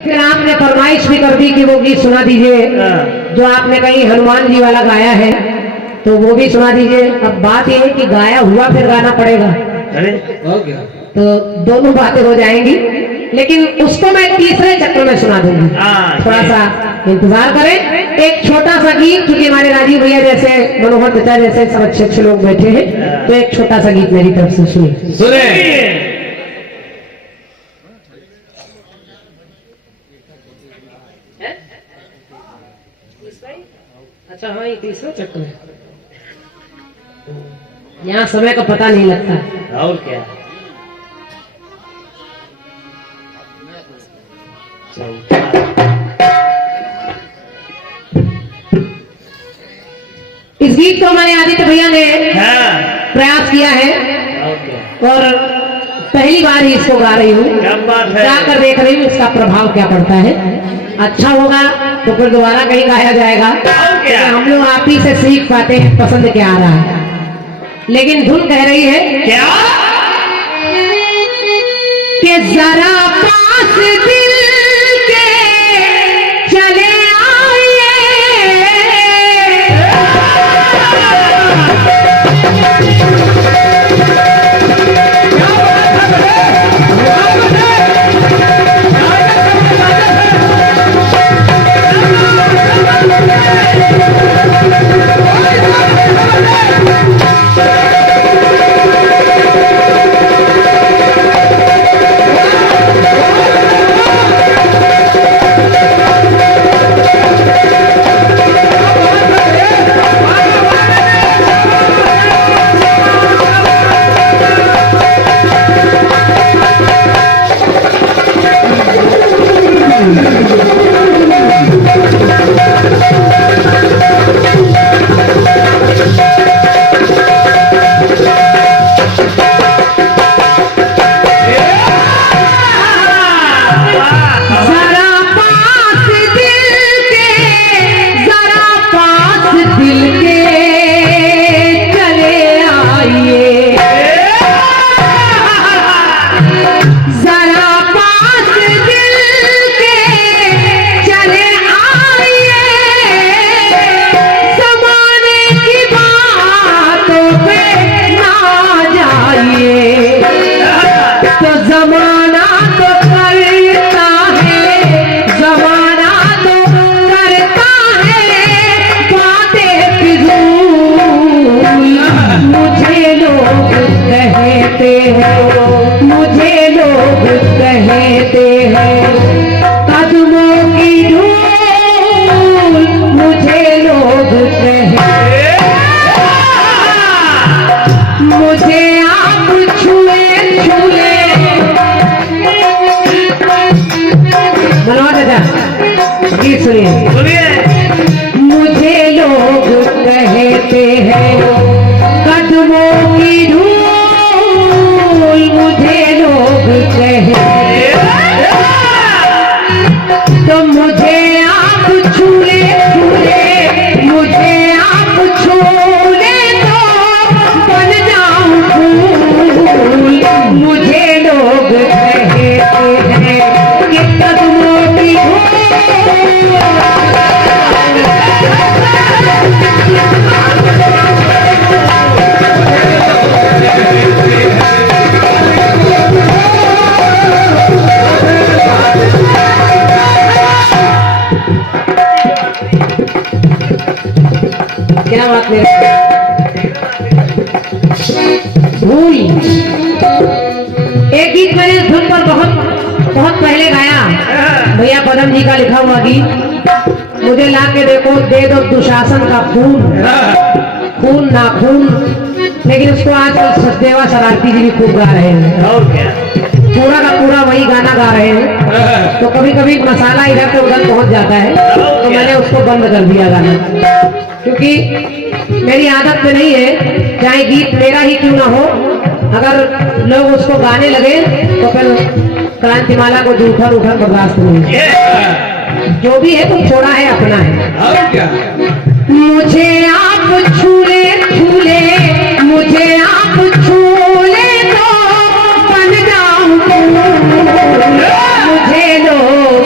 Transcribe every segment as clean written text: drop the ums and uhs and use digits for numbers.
फिर आपने फरमाइश भी कर दी कि वो गीत सुना दीजिए जो आपने कहीं हनुमान जी वाला गाया है, तो वो भी सुना दीजिए। अब बात ये है कि गाया हुआ फिर गाना पड़ेगा। अरे हो गया तो दोनों बातें हो जाएंगी, लेकिन उसको मैं तीसरे चक्र में सुना दूंगी। थोड़ा सा इंतजार करें। एक छोटा सा गीत, क्योंकि हमारे राजीव भैया जैसे, मनोहर पिता जैसे सब अच्छे अच्छे लोग बैठे हैं, तो एक छोटा सा गीत मेरी तरफ से सुनिए। अच्छा हाँ, ये तीसरा चक्र है। यहाँ समय का पता नहीं लगता। और क्या इस गीत को हमारे आदित्य भैया ने प्रयास किया है और पहली बार ही इसको गा रही हूँ। गाकर देख रही हूँ इसका प्रभाव क्या पड़ता है। अच्छा होगा तो फिर दोबारा कहीं गाया जाएगा। हम लोग आप ही से सीख पाते हैं पसंद क्या आ रहा है। लेकिन धुन कह रही है क्या कि जरा पास दिल के चले मुझे लोग कहते हैं कदमों की धूल, मुझे लोग कहते तो मुझे आप छूले छूले, मुझे आप छूले तो बन जाऊं फूल। मुझे लोग कहते हैं कि कदमों की धूल। क्या बात है भूल। एक गीत मैंने धुन पर बहुत पहले गाया, भैया पदम जी का लिखा हुआ गीत। मुझे ला के देखो दे दो दुशासन का खून, खून ना खून। लेकिन उसको आजकल सचदेवा शरारती जी भी खूब गा रहे हैं। पूरा का पूरा वही गाना गा रहे हैं। तो कभी कभी मसाला इधर से उधर पहुंच जाता है, तो मैंने उसको बंद कर दिया गाना, क्योंकि मेरी आदत में नहीं है। चाहे गीत मेरा ही क्यों ना हो, अगर लोग उसको गाने लगे तो फिर क्रांतिमाला को जूठा रूठा बर्दाश्त नहीं। जो भी है तुम छोड़ा है अपना है। मुझे आप छूले छूले, मुझे आप छूले तो बन जाऊं, मुझे लोग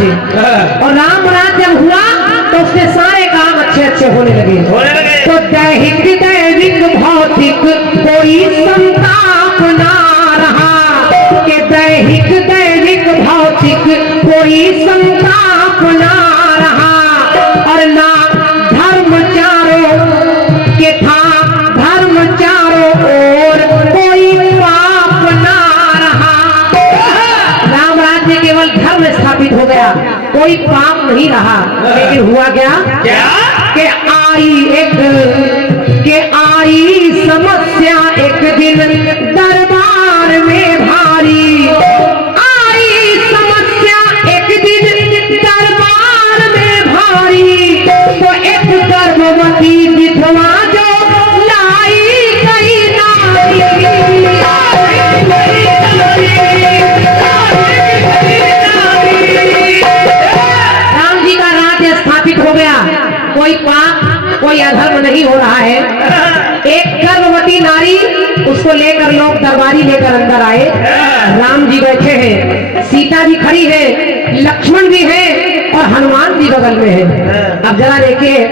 राज्य। और राम राज्य जब हुआ तो उसके सारे काम अच्छे अच्छे होने लगे। तो दैहिक दैविक भौतिक कोई संताप ना रहा, कि दैहिक दैविक भौतिक कोई संताप ना रहा। और ना धर्म चारों के था, धर्म चारों ओर कोई पाप ना रहा। राम राज्य केवल धर्म स्थापित हो गया, कोई पाप नहीं रहा। लेकिन हुआ क्या कि आई समस्या एक दिन दरबार में भारी। आई समस्या एक दिन दरबार में भारी। तो एक गर्भवती विधवा जो लाई गई राम जी का राज्य स्थापित हो गया, कोई पाप कोई अधर्म नहीं हो रहा है। एक गर्भवती नारी, उसको लेकर लोग दरबारी लेकर अंदर आए। राम जी बैठे हैं, सीता जी खड़ी है, लक्ष्मण भी है और हनुमान जी बगल में है। अब जरा देखिए,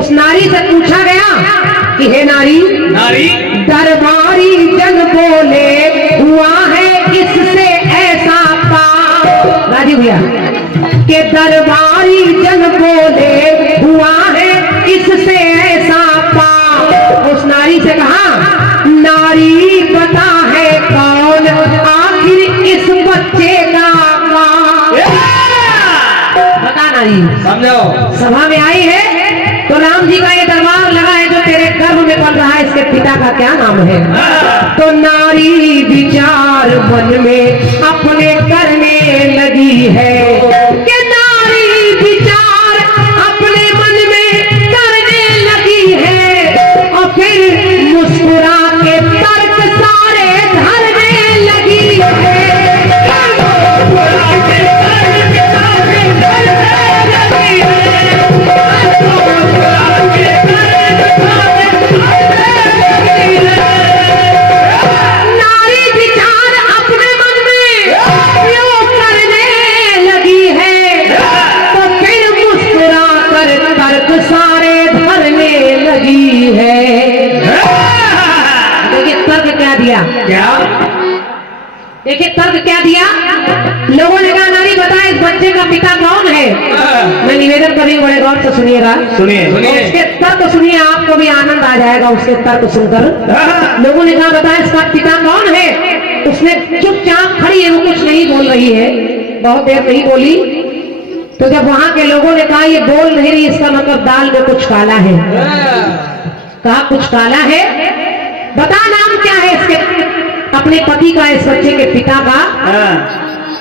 उस नारी से पूछा गया कि हे नारी, दरबारी जन बोले हुआ है इससे ऐसा पाप। राजी भैया, के दरबारी जन बोले हुआ है इससे ऐसा पाप। उस नारी से कहा, नारी पता है कौन आखिर इस बच्चे का बाप? बता नारी, समझो। सभा में आई है तो राम जी का ये दरबार लगा है जो तेरे गर्भ में पल रहा है, इसके पिता का क्या नाम है? तो नारी विचार मन में अपने करने लगी है, कि नारी विचार अपने मन में करने लगी है। और फिर मुस्कुरा के तर्क सारे धरने लगी है। नारी विचार अपने मन में क्यों करने लगी है? तो फिर मुस्कुरा कर तर्क सारे धरने लगी है। देखिए तर्क क्या दिया, देखिए तर्क क्या दिया। लोगों ने कहा, नारी बता इस बच्चे का पिता कौन है? मैं निवेदन करूंगी, बड़े गौर से सुनिएगा। सुनिए उसके तर्क सुनिए, आपको भी आनंद आ जाएगा उसके तर्क सुनकर। लोगों ने कहा, बता इसका पिता कौन है? उसने चुपचाप खड़ी है, वो कुछ नहीं बोल रही है, बहुत देर नहीं बोली। तो जब वहां के लोगों ने कहा ये बोल नहीं रही, इसका मतलब दाल में कुछ काला है। कहा कुछ काला है, बता नाम क्या है इसके अपने पति का, इस बच्चे के पिता का?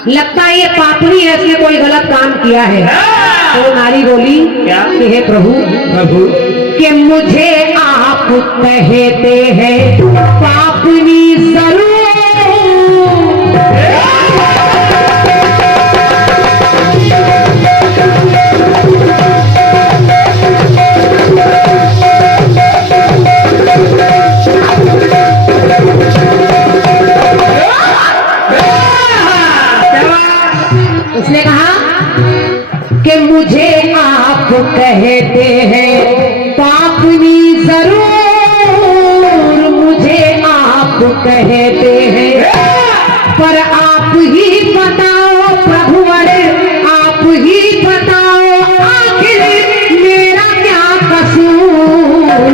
लगता है ये पापनी है, इसने कोई गलत काम किया है। तो नारी बोली कि हे प्रभु, कि मुझे आप कहते हैं पापनी जरूर। उसने कहा कि मुझे आप कहते हैं पापनी जरूर, मुझे आप कहते हैं, पर आप ही बताओ प्रभुवर, आप ही बताओ आखिर मेरा क्या कसूर?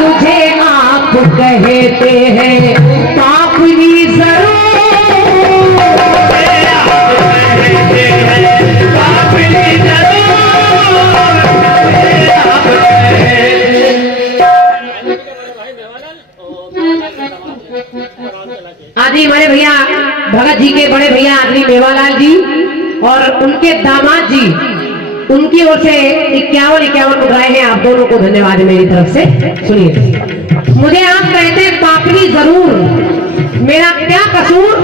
मुझे आप कहते हैं पापनी जरूर। आदि हमारे भैया भगत जी के बड़े भैया आदमी मेवालाल जी और उनके दामाद जी, उनकी ओर से 51 मुद्राएं हैं। आप दोनों को धन्यवाद मेरी तरफ से। सुनिए, मुझे आप कहते हैं पापनी जरूर, मेरा क्या कसूर?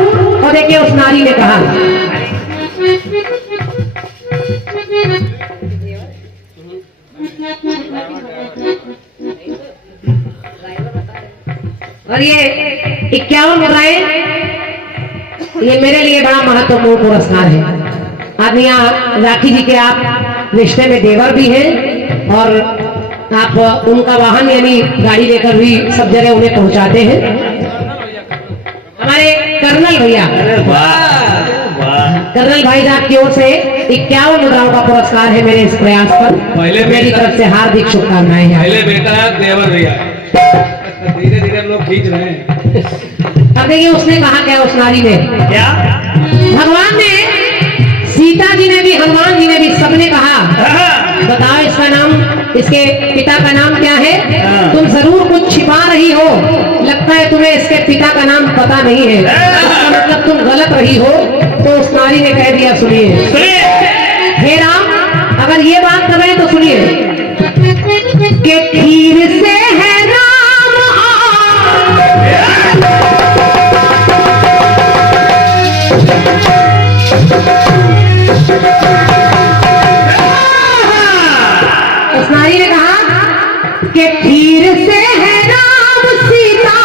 और देखिए उस नारी ने कहा, और ये 51 मुद्राएं ये मेरे लिए बड़ा महत्वपूर्ण पुरस्कार है। आज यहाँ राखी जी के आप रिश्ते में देवर भी हैं और आप उनका वाहन यानी गाड़ी लेकर भी सब जगह उन्हें पहुंचाते हैं। हमारे कर्नल भैया, कर्नल भाई साहब की ओर से 51 मुद्राओं का पुरस्कार है मेरे इस प्रयास पर। पहले मेरी तरफ से हार्दिक शुभकामनाएं हैं। पहले बेटा है देवर भैया, धीरे धीरे हम लोग खींच रहे हैं। अब देखिए उसने कहा क्या उस नारी ने, क्या भगवान ने, सीता जी ने भी, हनुमान जी ने भी, सबने कहा बताओ इसका नाम, इसके पिता का नाम क्या है? तुम जरूर कुछ छिपा रही हो, लगता है तुम्हें इसके पिता का नाम पता नहीं है, इसका मतलब तुम गलत रही हो। तो उस नारी ने कह दिया सुनिए, हे राम, अगर ये बात कर रहे हैं तो सुनिए कि खीर से है राम उस नारी ने कहा कि खीर से है राम सीता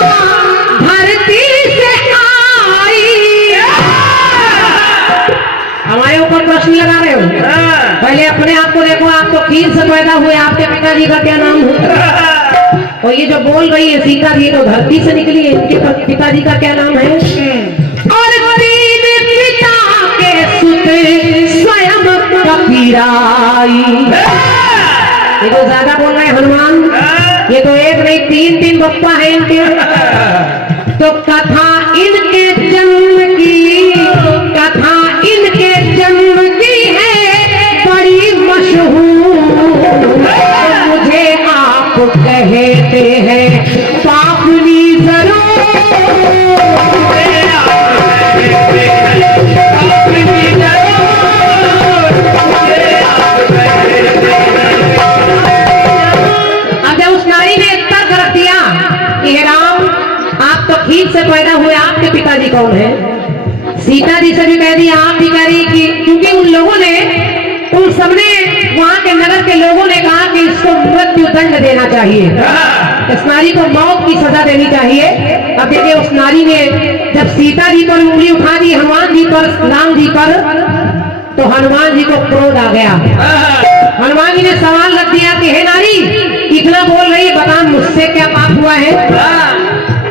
धरती से आई। हमारे ऊपर प्रश्न लगा रहे हो? पहले अपने आप को देखो, आप तो खीर से पैदा हुए, आपके पिताजी का क्या नाम है? और ये जो बोल रही है सीता जी तो धरती से निकली है, इनके पिताजी का क्या नाम है? और तीन पिता के सुत स्वयं कबीराई। ये तो ज्यादा बोल रहे हैं हनुमान, ये तो एक नहीं तीन बप्पा है इनके। तो कथा इनके जन्म की, कथा इनके जन्म की है बड़ी मशहूर। मुझे आप कहते हैं पापनी जरूर। खीर से पैदा हुए, आपके पिताजी कौन है? सीता जी से भी कह दिया, आप भी कह रही कि क्योंकि उन लोगों ने, उन सबने, वहां के नगर के लोगों ने कहा कि इसको मृत्यु दंड देना चाहिए, इस नारी को मौत की सजा देनी चाहिए। अब देखिए उस नारी ने जब सीता जी पर उंगली उठा दी, हनुमान जी पर, राम जी पर, तो हनुमान जी को क्रोध आ गया। हनुमान जी ने सवाल रख दिया कि हे नारी, इतना बोल रही है, बता मुझसे क्या पाप हुआ है?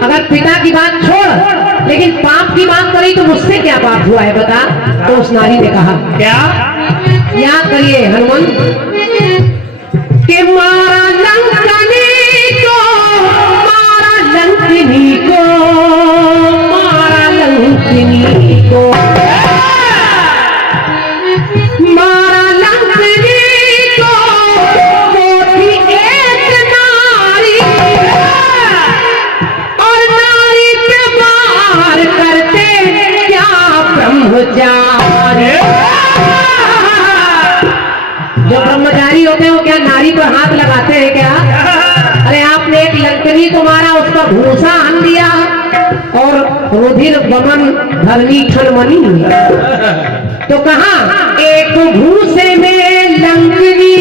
अगर पिता की बात छोड़, लेकिन पाप की बात करी तो मुझसे क्या पाप हुआ है बता? तो उस नारी ने कहा क्या? याद करिए हनुमान, कि मारा लंकनी को, मारा लंकनी को, मारा लंकनी को, मारा लंकनी को, वो थी एक नारी, करते क्या ब्रह्मचारी। जो ब्रह्मचारी होते हैं वो क्या नारी पर हाथ लगाते हैं क्या? अरे आपने एक लंकनी को मारा, उसका भूसा हन दिया और रुधिर वमन धर्मी क्षणमणि। तो कहा एक भूसे में लंकनी,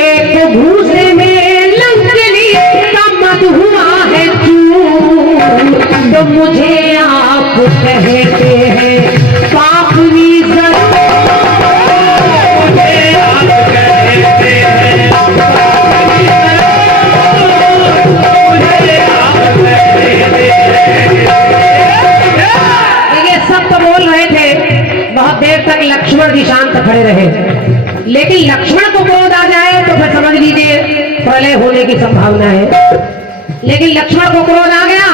एक भूसे में लंकनी का मत हुआ है क्यों? तो मुझे आप कहते हैं पापनी जरूर। मुझे आप कहते हैं पापनी जरूर। मुझे आप कहते हैं। देखिए सब तो बोल रहे थे, बहुत देर तक लक्ष्मण जी शांत खड़े रहे, लेकिन लक्ष्मण को क्रोध आ जाए तो फिर समझ लीजिए प्रलय होने की संभावना है। लेकिन लक्ष्मण को क्रोध आ गया,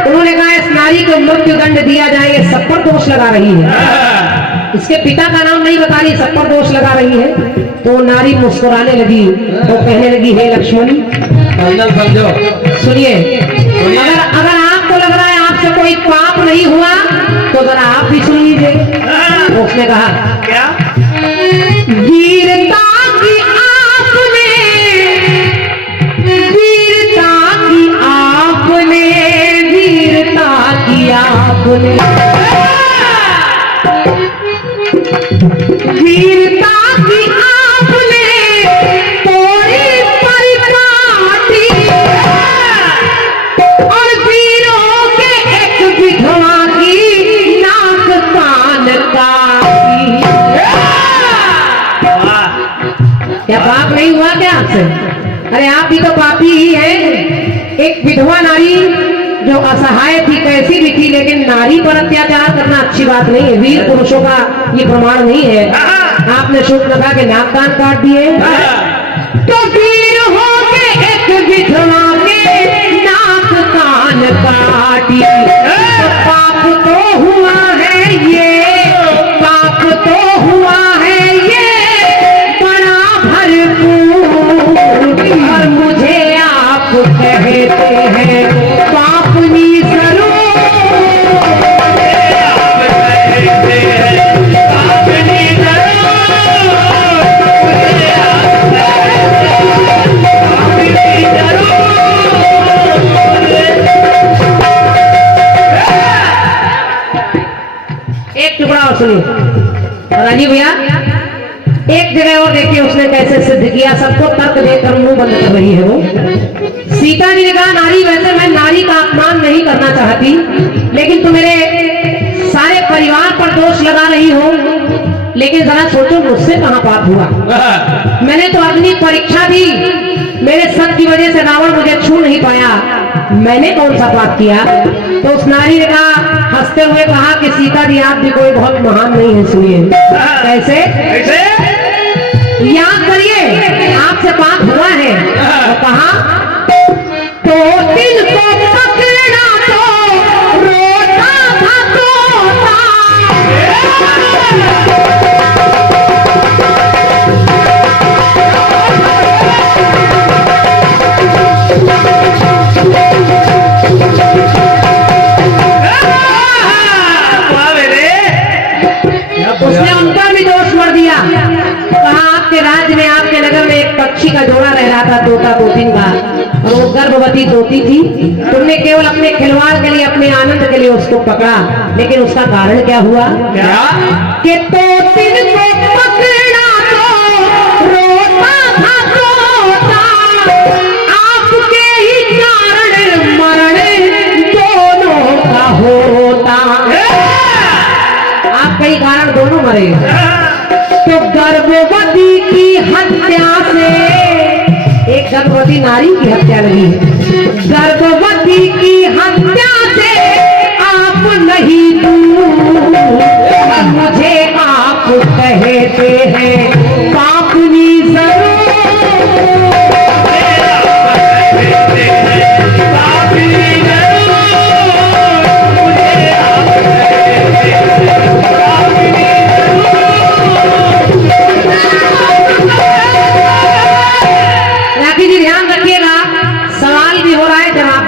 उन्होंने कहा इस नारी को मृत्यु दंड दिया जाए, ये सब पर दोष लगा रही है, इसके पिता का नाम नहीं बता रही, सब पर दोष लगा रही है। तो नारी मुस्कुराने लगी, तो कहने लगी हे लक्ष्मण समझो, सुनिए, अगर आपको लग रहा है आपसे कोई पाप नहीं हुआ तो जरा आप भी सुन लीजिए। तो उसने कहा क्या? वीरता की आपने, वीरता की आपने, वीरता की आपने, वीरता की आपने तोड़ी परिपाटी, और वीरों के एक विधवा की नाक कान काटी। पाप नहीं हुआ क्या आपसे? अरे आप भी तो पापी ही हैं। एक विधवा नारी जो असहाय थी, कैसी भी थी, लेकिन नारी पर अत्याचार करना अच्छी बात नहीं है। वीर पुरुषों का ये प्रमाण नहीं है। आपने शूर्पणखा के नाक कान काट दिए, तो वीर हो के एक विधवा के नाक कान काटी, तो पाप तो हुआ है ये, पाप तो हुआ है ये बड़ा भरपूर। और मुझे आप कहते हैं पापनी जरूर। एक टुकड़ा और सुनिए राजीव भैया, एक जगह और देखिए उसने कैसे सिद्ध किया। सबको तर्क देकर मुंह बंद कर रही है वो। सीता जी ने कहा, नारी वैसे मैं नारी का अपमान नहीं करना चाहती, लेकिन तुम मेरे सारे परिवार पर दोष लगा रही हो, लेकिन जरा सोचो मुझसे कहां पाप हुआ। मैंने तो अग्नि परीक्षा दी, मेरे सत की वजह से रावण मुझे छू नहीं पाया, मैंने कौन सा पाप किया? तो उस नारी ने कहा, हंसते हुए कहा कि सीता जी आप भी कोई बहुत महान नहीं है। सुनिए कैसे? याद करिए आपसे पाप हुआ है। तो कहा, तो दिल को पकड़ना तो रोता था तोता। उसने उनका भी दोष मर दिया। कहा, आपके राज्य में, आपके नगर में एक पक्षी का जोड़ा रह रहा था, तोता तोतिन का, और वो गर्भवती तोती थी। तुमने केवल अपने खिलवाड़ के लिए, अपने आनंद के लिए उसको पकड़ा, लेकिन उसका कारण क्या हुआ? क्या? कि तोतिन को पकड़ा तो रोता था तोता, आपके ही कारण मरण दोनों का होता। आपका ही कारण दोनों मरे। तो गर्भवती की हत्या से, एक गर्भवती नारी की हत्या लगी है, गर्भवती की हत्या से आप नहीं दूर। मुझे आप कहते हैं पापनी जरूर।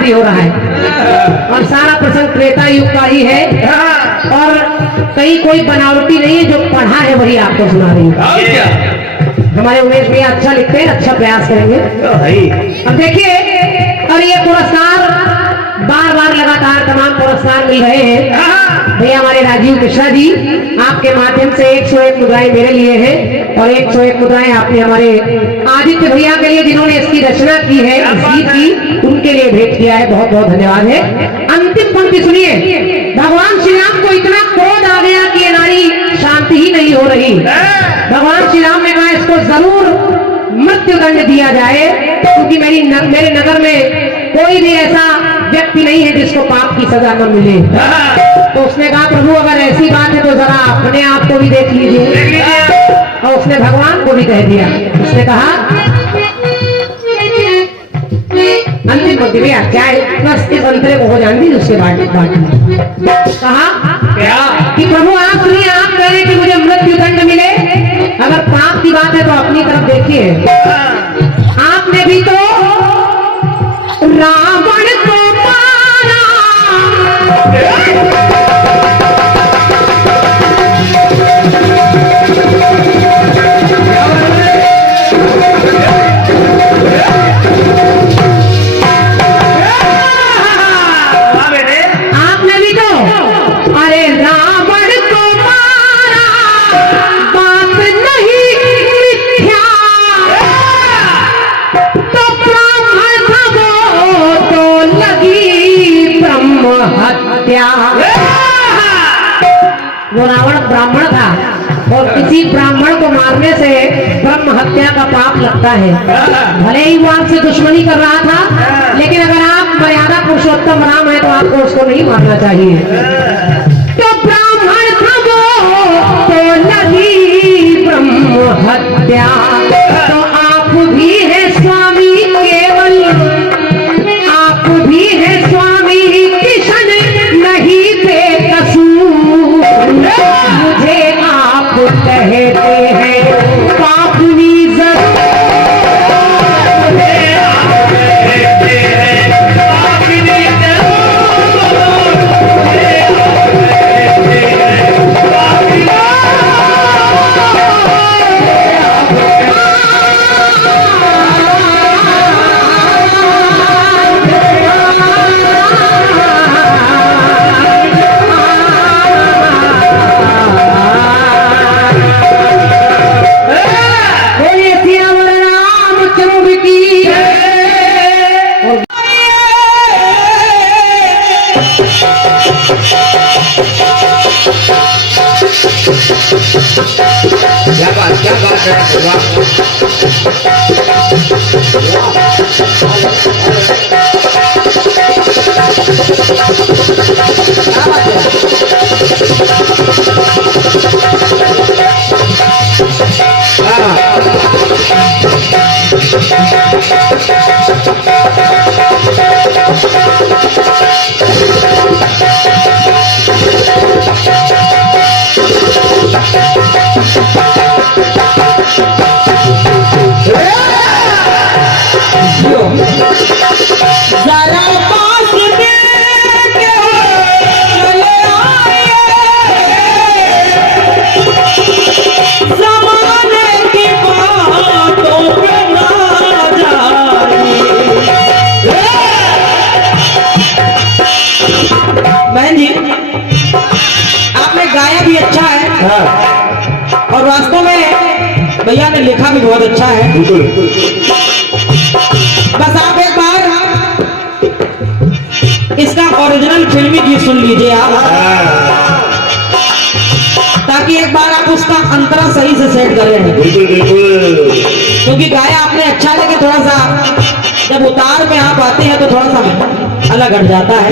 हो रहा है और सारा प्रसंग त्रेता युग का ही है, और कहीं कोई बनावटी नहीं है। जो पढ़ा है वही आपको सुना रही है। हमारे उमेश भैया अच्छा लिखते हैं, अच्छा प्रयास करेंगे। अब देखिए, और ये पुरस्कार बार बार लगातार तमाम पुरस्कार मिल रहे हैं। भैया हमारे राजीव मिश्रा जी, आपके माध्यम से 101 मुद्राएं मेरे लिए हैं, और 101 मुद्राएं आपने हमारे आदित्य भैया के लिए, जिन्होंने इसकी रचना की है, इस गीत की, उनके लिए भेंट किया है। बहुत बहुत धन्यवाद है। अंतिम पंक्ति सुनिए। भगवान श्री राम को इतना क्रोध आ गया कि ये नारी शांति ही नहीं हो रही। भगवान श्री राम ने कहा, इसको जरूर मृत्यु दंड दिया जाए, क्योंकि मेरे नगर में कोई भी ऐसा व्यक्ति नहीं है जिसको पाप की सजा न मिले। तो उसने कहा, प्रभु अगर ऐसी बात है तो जरा अपने आप को भी देख लीजिए। और उसने भगवान को भी कह दिया। उसने कहा, अंतिम पंक्ति में क्या है, बस इस अंतरे को हो जाने दी, उसके बाद कहा क्या कि प्रभु आप सुनिए, आप कह रहे कि मुझे मृत्यु दंड मिले, अगर पाप की बात है तो अपनी तरफ देखिए। आपने भी तो रावण को मारा, आपने भी तो, अरे रावण को मारा, बात नहीं मिथ्या। वो रावण ब्राह्मण था और किसी ब्राह्मण को मारने से ब्रह्म हत्या का पाप लगता है। भले ही वो आपसे दुश्मनी कर रहा था, लेकिन अगर आप मर्यादा पुरुषोत्तम राम है तो आपको उसको नहीं मारना चाहिए। तो ब्राह्मण था वो तो लगी ब्रह्म हत्या, तो आप भी है स्वामी केवल, आप भी है स्वामी किशन नहीं बेकसूर। मुझे आप कहते हैं पापनी जरूर, मुझे आप कहते हैं पापनी जरूर, मुझे आप कहते हैं पापनी क्या बात है। जरा पास के चले आए, ज़माने की बातों पे ना जाइए। बहन जी, आपने गाया भी अच्छा है और वास्तव में भैया ने लिखा भी बहुत अच्छा है। बस आप एक बार इसका ओरिजिनल फिल्मी गीत सुन लीजिए आप, ताकि एक बार आप उसका अंतरा सही से सेट करें। क्योंकि गाया आपने अच्छा, लेकिन थोड़ा सा जब उतार में आप आते हैं तो थोड़ा सा अलग हट जाता है।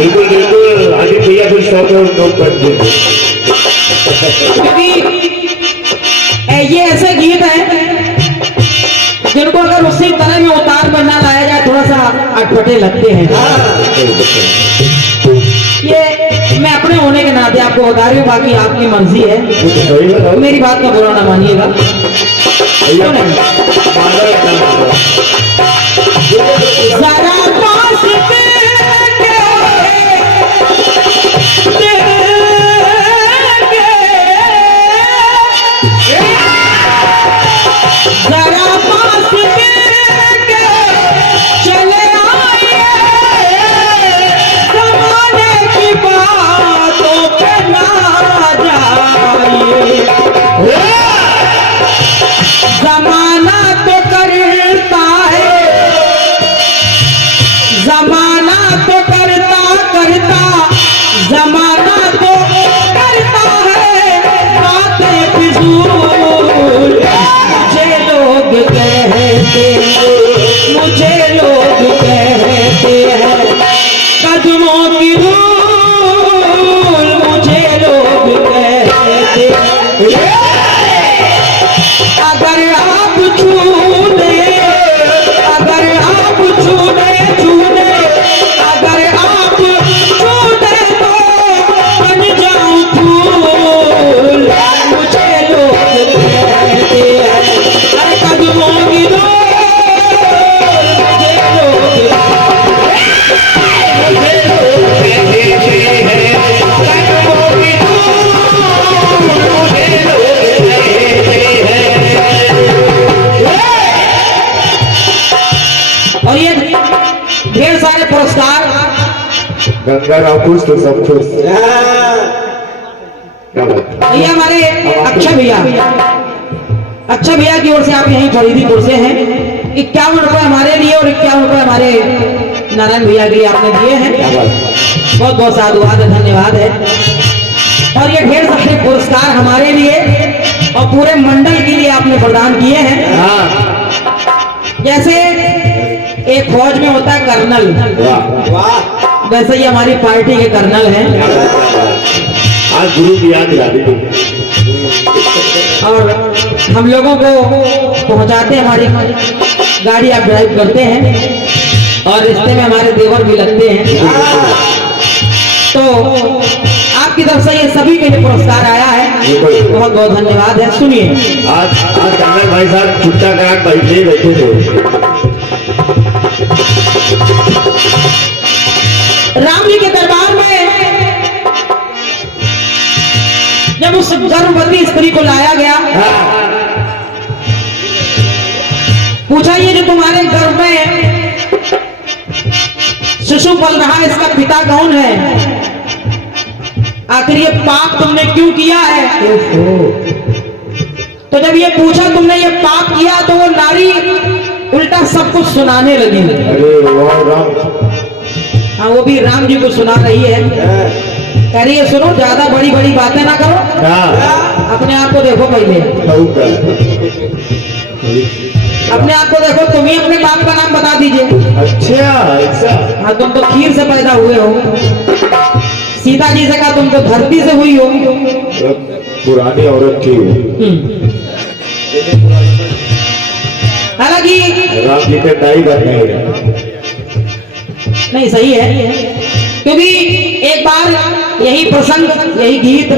क्योंकि ये ऐसे गीत हैं जिनको अगर उसी तरह में उतार में ना लाया जाए थोड़ा सा अटपटे लगते हैं। ये मैं अपने होने के नाते आपको बता रही हूँ, बाकी आपकी मर्जी है, मेरी बात का बुरा ना मानिएगा। जरा पास जरा पास के चले आए, ज़माने की बातों पे ना जाइए। ज़माना तो करता है, ज़माना तो करता करता, ज़माना तो करता है बातें फिजूल। मुझे लोग कहते हैं कदमों की धूल, मुझे लोग कहते हैं। अगर आप छूने, अगर आप छूने छूने, अगर आप छूने तो बन जाऊं फूल। मुझे लोग कहते हैं कदमों की धूल, मुझे लोग और ये ढेर सारे पुरस्कार गंगा राव खुश तो सब खुश। ये हमारे अक्षय भैया, अक्षय भैया की ओर से आप यहीं फरीदीपुर से हैं। 51 रुपए हमारे लिए और 51 रुपए हमारे नारायण भैया के लिए आपने दिए हैं। बहुत बहुत साधुवाद है, धन्यवाद है। और ये ढेर सारे पुरस्कार हमारे लिए और पूरे मंडल के लिए आपने प्रदान किए हैं। हाँ जैसे एक फौज में होता है कर्नल, वाह वैसे ही हमारी पार्टी के कर्नल हैं। आज गुरु की याद दिला दी और हम लोगों को पहुंचाते हैं, हमारी गाड़ी आप ड्राइव करते हैं और रिश्ते में हमारे देवर भी लगते हैं। तो आपकी तरफ से ये सभी के लिए पुरस्कार आया है, बहुत बहुत धन्यवाद है। सुनिए, आज कर्नल भाई साहब छुट्टा करा बैठे थे। राम जी के दरबार में जब उस गर्भवती स्त्री को लाया गया, पूछा ये जो तुम्हारे गर्भ में शिशु पल रहा है, इसका पिता कौन है? आखिर ये पाप तुमने क्यों किया है? तो जब ये पूछा तुमने ये पाप किया, तो वो नारी उल्टा सब कुछ सुनाने लगी। अरे वाह राम। हाँ, वो भी राम जी को सुना रही है। कह रही है सुनो, ज्यादा बड़ी बड़ी बातें ना करो, अपने आप को देखो पहले, अपने आप को देखो। तुम ही अपने बाप का नाम बता दीजिए। अच्छा ऐसा? हाँ, तुम तो खीर से पैदा हुए हो। सीता जी से कहा तुम तो धरती से हुई हो। पुरानी औरत थी। हालांकि राम जी के दाई बन नहीं, सही है, क्योंकि एक बार यही प्रसंग, यही गीत,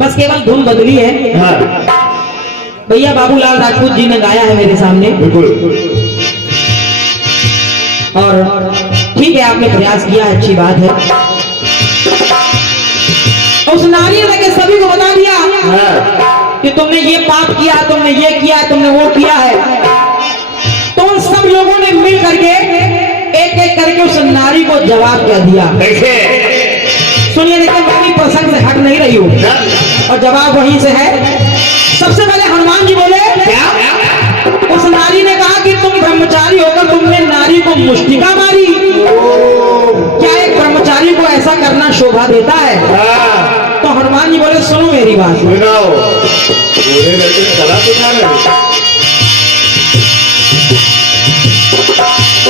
बस केवल धुन बदली है। हाँ भैया बाबूलाल राजपूत जी ने गाया है मेरे सामने। बिल्कुल। और ठीक है, आपने प्रयास किया है, अच्छी बात है। उस नारी ने सभी को बता दिया कि तुमने ये पाप किया, तुमने ये किया, तुमने वो किया है। तो उन सब लोगों ने मिल करके एक एक करके उस नारी को जवाब क्या दिया। सुनिए, देखिए, मैं भी प्रसंग से हट नहीं रही हूं और जवाब वहीं से है। सबसे पहले हनुमान जी बोले, उस नारी ने कहा कि तुम ब्रह्मचारी होकर तुमने नारी को मुष्टिका मारी। क्या एक ब्रह्मचारी को ऐसा करना शोभा देता है? तो हनुमान जी बोले, सुनो मेरी बात, सुनाओ। बोले लड़के ने कला सिखा रहे।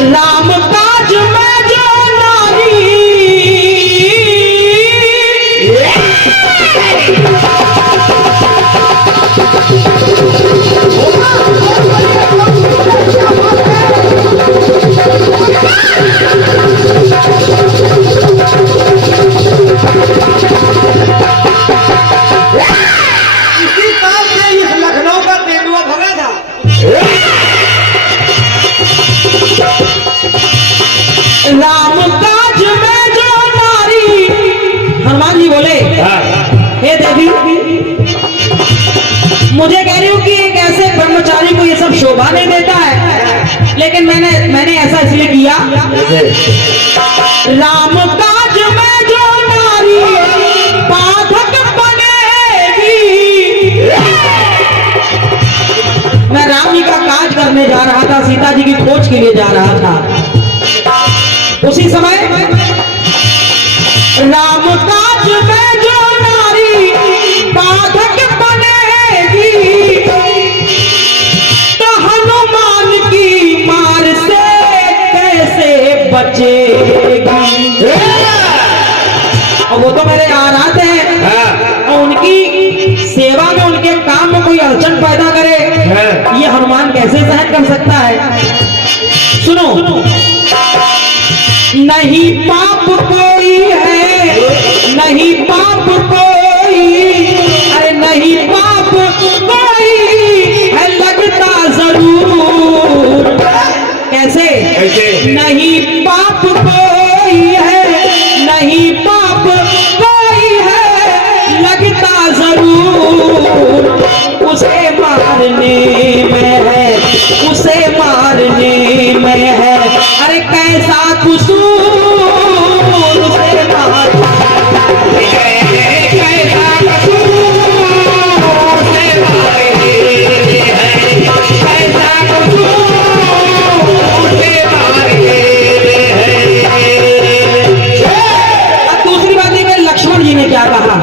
राम काज में जो नारी इसी साल से इस लखनऊ का तेंदुआ भगा था। राम काज में जो नारी, हनुमान जी बोले, हे देवी, मुझे कह रही हूँ कि एक ऐसे ब्रह्मचारी को ये सब शोभा नहीं देता है, लेकिन मैंने ऐसा इसलिए किया। राम काज में जो नारी बाधक बनेगी। मैं राम जी का काज करने जा रहा था, सीता जी की खोज के लिए जा रहा था। उसी समय राम काज में जो नारी बाधक बनेगी, तो हनुमान की मार से कैसे बचेगी। और वो तो मेरे आराध हैं, और उनकी सेवा में, उनके काम में कोई अड़चन पैदा करे, ये हनुमान कैसे सहन कर सकता है? सुनो, नहीं पाप कोई है, नहीं पाप कोई, अरे नहीं पाप कोई है, लगता जरूर। कैसे? नहीं पाप कोई है, नहीं पाप कोई है, लगता जरूर। उसे मारने में है, उसे मारने में है, अरे कैसा कसूर उसे मारने में है, कैसा कसूर उसे मारने में है, कैसा कसूर उसे मारने में है। अब दूसरी बात है कि लक्ष्मण जी ने क्या कहा?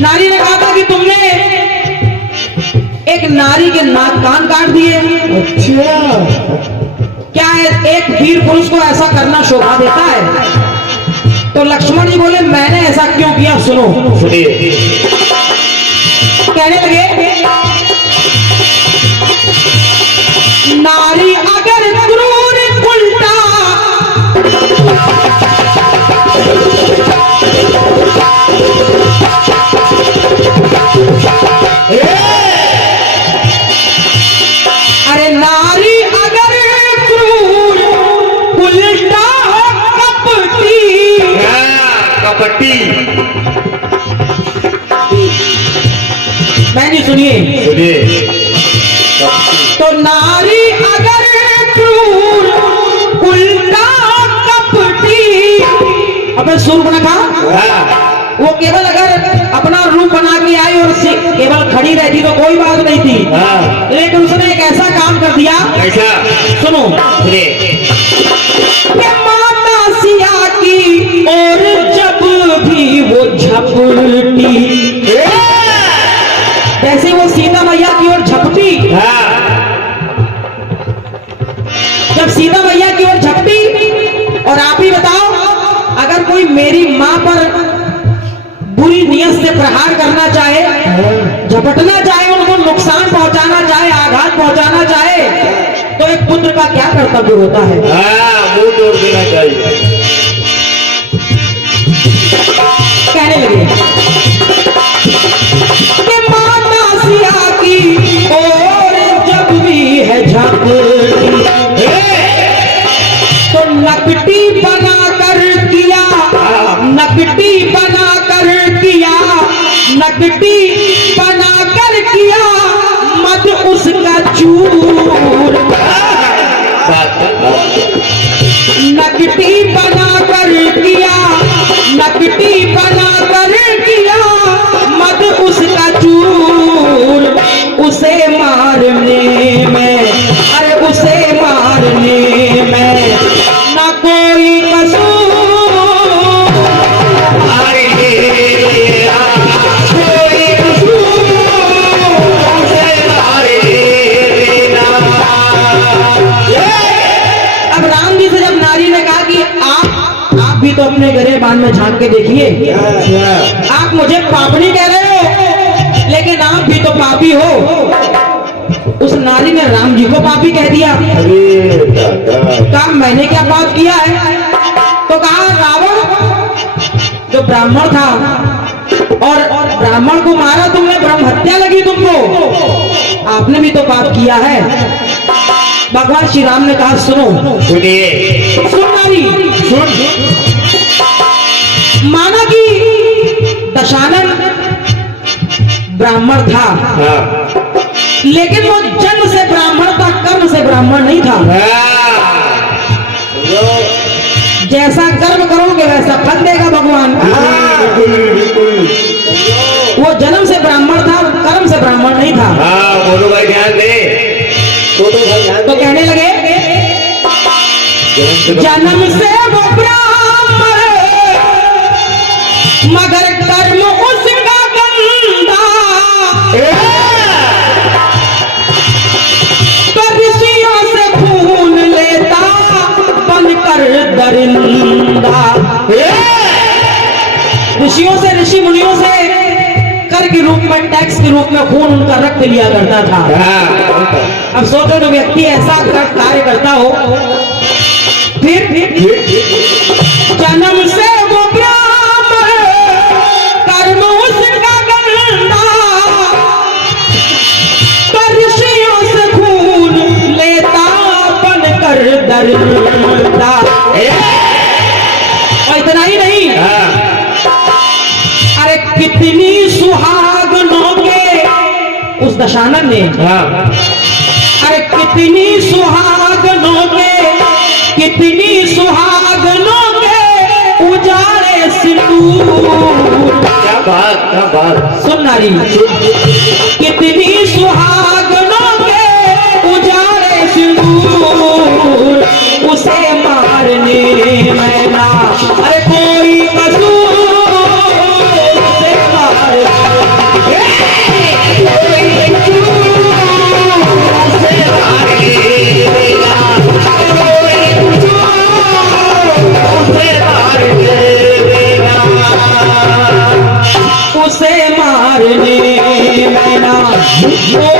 नारी ने कहा था कि तुमने एक नारी के नाक कान काट दिए। अच्छा क्या है, एक वीर पुरुष को ऐसा करना शोभा देता है? तो लक्ष्मण जी बोले मैंने ऐसा क्यों किया, सुनो। सुनिए। कहने लगे नारी अगर क्रूर उल्टा अरे नारी अगर क्रूर उल्टा कपटी, कपट्टी। बहन जी सुनिए, सुनिए। तो नारी अगर क्रूर उल्टा कपटी, अपने सूर्पणखा वो केवल अगर अपना रूप बना के आई और केवल खड़ी रहती तो कोई बात नहीं थी, लेकिन उसने एक ऐसा काम कर दिया। ऐसा सुनो, सुनिए। कि माता सिया की और जब भी वो झपटी, जैसे वो सीता मैया की ओर झपटी, जब सीता मैया की ओर झपटी, और आप ही बताओ अगर कोई मेरी मां पर बुरी नियत से प्रहार करना चाहे, झपटना चाहे, उनको नुकसान पहुंचाना चाहे, आघात पहुंचाना चाहे, तो एक पुत्र का क्या कर्तव्य होता है? मुंह तोड़ देना चाहिए। कहने लगे कि माता सिया की और जब भी है झपटी, तो नकटी बना कर किया, नकटी बना कर किया, नकटी बना कर किया मत उसका चूर, नकटी बना कर किया, नकटी बना कर किया मत उसका चूर, उसे मारने में, अरे उसे मारने में न कोई कसूर, कोई कसूर उसे मारे ना। अब राम जी से जब नारी ने कहा कि आप भी तो अपने गरेबान में झांक के देखिए, आप मुझे पापनी कह रहे हो लेकिन आप भी तो पापी हो। उस नारी ने राम जी को पापी कह दिया। कहा मैंने क्या पाप किया है? तो कहा रावण जो ब्राह्मण था और ब्राह्मण को मारा तुमने, ब्रह्म हत्या लगी तुमको, आपने भी तो पाप किया है। भगवान श्री राम ने कहा सुनो, सुनिए। सुन नारी सुन, माना कि दशानन ब्राह्मण था, लेकिन वो जन्म से ब्राह्मण था, कर्म से ब्राह्मण नहीं था। जैसा कर्म करोगे वैसा फल देगा भगवान। वो जन्म से ब्राह्मण था, कर्म से ब्राह्मण नहीं था। बोलो भाई ध्यान दे। तो कहने लगे जन्म से वो ब्राह्मण मगर कर्म उसका गंदा, तो ऋषियों से खून लेता बनकर दरिंदा। ऋषियों से, ऋषि मुनियों से कर के रूप में, टैक्स के रूप में खून उनका रक्त लिया करता था। अब सोचो जो व्यक्ति ऐसा कार्य करता हो, फिर जन्म से वो ब्राह्मण कर्म उसका गंदा, तो ऋषियों से खून लेता बनकर दरिंदा। और इतना ही नहीं, अरे कितनी सुहागनों के उस दशानन ने, अरे कितनी सुहागनों के, कितनी सुहागनों के उजाड़े सिंदूर। क्या बात। सुन नारी, कितनी सुहागनों के उजाड़े सिंदूर, उसे मारने में ना अरे कोई कसूर, उसे मारने ओ